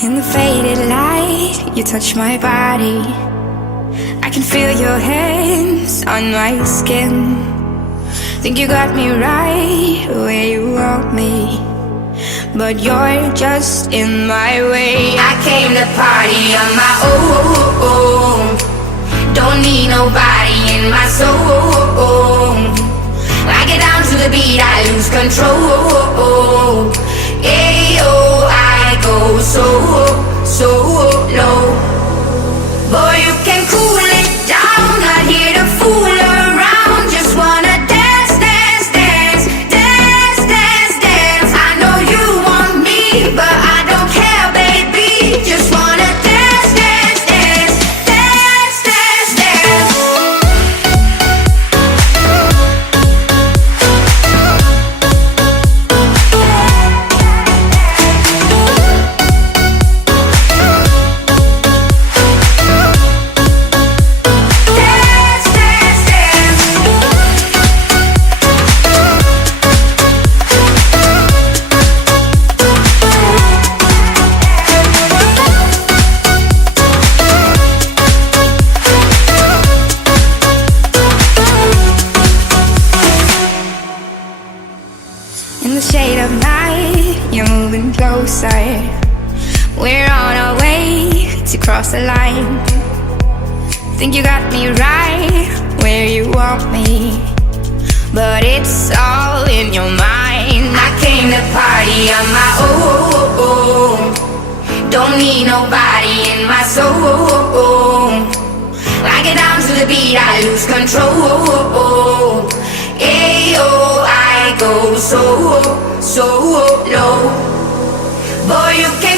In the faded light, you touch my body. I can feel your hands on my skin. Think you got me right where you want me, but you're just in my way. I came to party on my own. Don't need nobody in my soul. I get down to the beat, I lose control. Ayo, I go so low. Boy, you can cool it down, not here to fool around. Just wanna dance, dance, dance, dance, dance, dance. I know you want me, but I don't care, baby. Just wanna dance, dance, dance, dance, dance, dance. In the shade of night, you're moving closer. We're on our way to cross the line. Think you got me right where you want me, but it's all in your mind. I came to party on my own. Don't need nobody in my soul. I get down to the beat, I lose control. Ayo, I go so low. Boy, you can